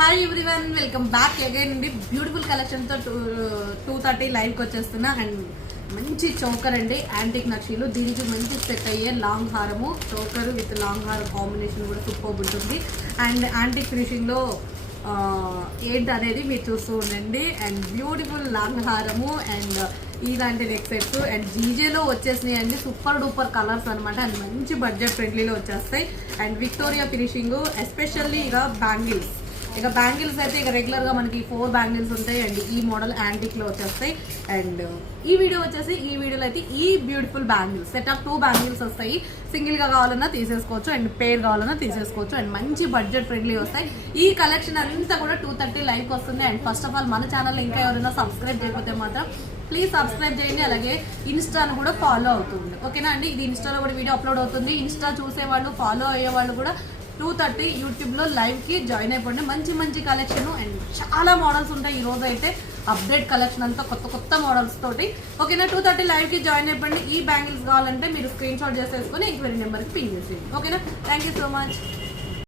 Hi everyone, welcome back again అండి. Beautiful కలెక్షన్తో 2:30 లైవ్కి వచ్చేస్తున్నా. అండ్ మంచి చౌకర్ అండి, యాంటిక్ నక్షీలు. దీనికి మంచి సెట్ అయ్యే లాంగ్ హారము, చౌకర్ విత్ లాంగ్ హారం కాంబినేషన్ కూడా సూపర్ ఉంటుంది. అండ్ యాంటిక్ ఫినిషింగ్లో ఏంటి అనేది మీరు చూస్తూ ఉండండి. అండ్ బ్యూటిఫుల్ లాంగ్ హారము అండ్ ఇలాంటి నెక్ సెట్స్ అండ్ జీజేలో వచ్చేసినాయి అండి. సూపర్ డూపర్ కలర్స్ అనమాట. అండ్ మంచి బడ్జెట్ ఫ్రెండ్లీలో వచ్చేస్తాయి. అండ్ విక్టోరియా ఫినిషింగ్, ఎస్పెషల్లీ ఇక బ్యాంగిల్స్ అయితే ఇక రెగ్యులర్గా మనకి 4 బ్యాంగిల్స్ ఉంటాయి. అండ్ ఈ మోడల్ యాంటిక్లో వచ్చేస్తాయి. అండ్ ఈ వీడియోలో అయితే ఈ beautiful bangles set of 2 bangles వస్తాయి. సింగిల్గా కావాలన్నా తీసేసుకోవచ్చు అండ్ పేర్ కావాలన్నా తీసేసుకోవచ్చు. అండ్ మంచి బడ్జెట్ ఫ్రెండ్లీ వస్తాయి. ఈ కలెక్షన్ అంతా కూడా 2:30 లైవ్కి వస్తుంది. అండ్ ఫస్ట్ ఆఫ్ ఆల్ మన ఛానల్ ఇంకా ఎవరైనా సబ్స్క్రైబ్ చేయకపోతే మాత్రం ప్లీజ్ సబ్స్క్రైబ్ చేయండి. అలాగే ఇన్స్టాను కూడా ఫాలో అవుతుంది, ఓకేనా అండి. ఇది ఇన్స్టాలో కూడా వీడియో అప్లోడ్ అవుతుంది. ఇన్స్టా చూసేవాళ్ళు, ఫాలో అయ్యేవాళ్ళు కూడా 2:30 యూట్యూబ్లో లైవ్కి జాయిన్ అయిపోండి. మంచి మంచి కలెక్షన్ అండ్ చాలా మోడల్స్ ఉంటాయి. ఈ రోజు అయితే అప్డేట్ కలెక్షన్ అంతా కొత్త మోడల్స్ తోటి, ఓకేనా. 2:30 లైవ్కి జాయిన్ అయిపోండి. ఈ బ్యాంగిల్స్ కావాలంటే మీరు స్క్రీన్ షాట్ చేసేసుకొని ఎంక్వైరీ నెంబర్కి పిన్ చేసేయండి, ఓకేనా. Thank you so much.